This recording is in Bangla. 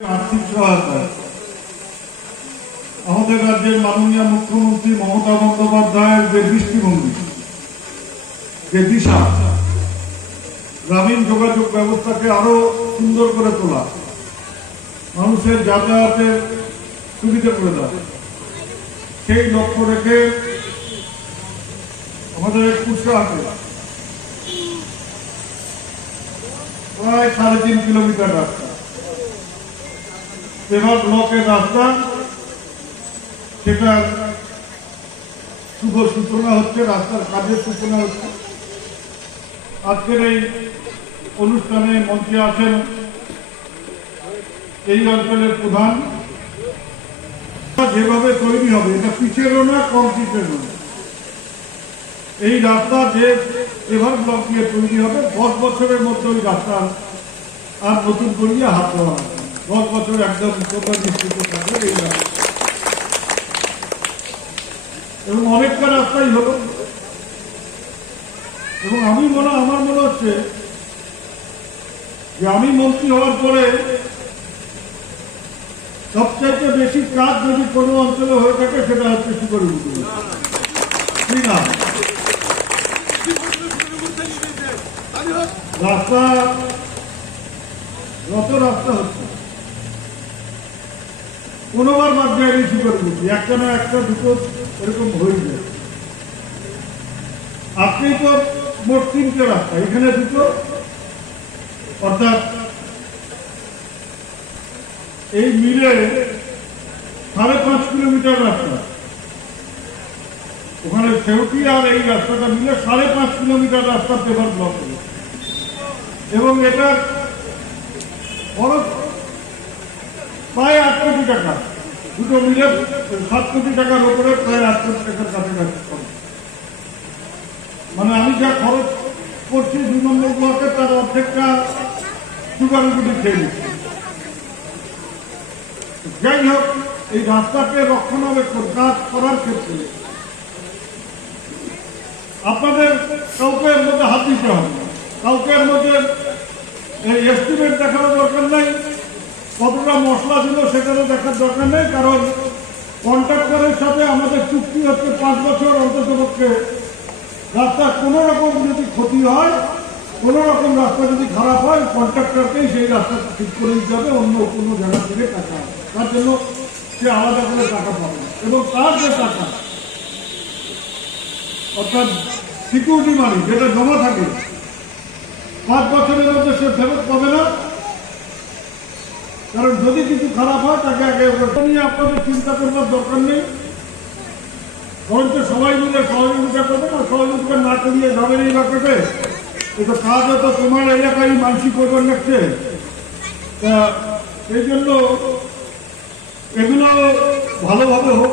आर्थिक सहायता আমাদের রাজ্যের মাননীয় মুখ্যমন্ত্রী মমতা বন্দ্যোপাধ্যায়ের যে দৃষ্টিভঙ্গি, যে দিশা, গ্রামীণ যোগাযোগ ব্যবস্থাকে আরো সুন্দর করে তোলা, মানুষের যাতায়াতের সুবিধা করে দেওয়া, সেই লক্ষ্য রেখে আমাদের কুশাহাটে প্রায় 3.5 কিলোমিটার রাস্তা, পেভার ব্লকের রাস্তা, সেটার শুভ সূচনা হচ্ছে, রাস্তার কাজের সূচনা হচ্ছে। আজকের এই অনুষ্ঠানে মঞ্চে আছেন এই অঞ্চলের প্রধান। যেভাবে তৈরি হবে, এটা পিচেরও না, কংক্রিটেরও না। এই রাস্তা যে পেভার ব্লক দিয়ে তৈরি হবে, 10 বছরের মধ্যে ওই রাস্তা আর নতুন করিয়ে হাত দেওয়া হবে। 10 বছর একদম নিশ্চিত থাকবে এই রাস্তা, এবং অনেকটা রাস্তাই হলো। এবং আমার মনে হচ্ছে যে আমি মন্ত্রী হওয়ার পরে সবচাইতে বেশি কাজ যদি কোনো অঞ্চলে হয়ে থাকে, সেটা হচ্ছে শিকড়িপুকুর। ঠিক না, রাস্তা যত রাস্তা হচ্ছে, কোনোবার বাদ যায়নি শিকড়িপুকুর, একটা না একটা দুটো এরকম হয়ে যায়। আপনি তো মোট 3টে রাস্তা, এখানে দুটো, অর্থাৎ এই মিলে 5.5 কিলোমিটার রাস্তা, ওখানে সেউটি আর এই রাস্তাটা মিলে 5.5 কিলোমিটার রাস্তা পেভার ব্লক হল। এবং এটা খরচ প্রায় 8 কোটি টাকা, দুটো মিলে 7 কোটি টাকার উপরে, প্রায় 8 কোটি টাকার কাছাকাছি খরচ। মানে আমি যা খরচ করছি 2 নম্বর ব্লকে, তার অর্ধেকটা সুগারগুলি খেয়ে নিচ্ছি। যাই হোক, এই রাস্তাকে রক্ষণাবেক্ষণ কাজ করার ক্ষেত্রে আপনাদের কাউকে এর মধ্যে হাত দিতে হবে, কাউকে এর মধ্যে এই এস্টিমেট দেখানোর দরকার নেই, কতটা মশলা ছিল সেটারও দেখার দরকার নেই। কারণ কন্ট্রাক্টরের সাথে আমাদের চুক্তি হচ্ছে 5 বছর অন্তত পক্ষে। রাস্তা কোনো রকম যদি ক্ষতি হয়, কোনো রকম রাস্তা যদি খারাপ হয়, কন্ট্রাক্টরকেই সেই রাস্তা ঠিক করে দিতে হবে, অন্য কোনো জায়গা থেকে টাকা হবে, তার জন্য সে আলাদা করে টাকা পাবে। এবং তার যে টাকা, অর্থাৎ সিকিউরিটি মানি যেটা জমা থাকে, 5 বছরের মধ্যে সে ফেরত পাবে না। কারণ যদি কিছু খারাপ হয়, তাকে আগে নিয়ে আপনাদের চিন্তা করবার দরকার নেই, বরঞ্চ সবাই মিলে সহযোগিতা করবে না। সহযোগিতা না করিয়ে যাবেন এই ব্যাপারে, এটা কাজ হয়তো তোমার এলাকায় মানসিক করবার লাগছে। তা এই জন্য এগুলো ভালোভাবে হোক।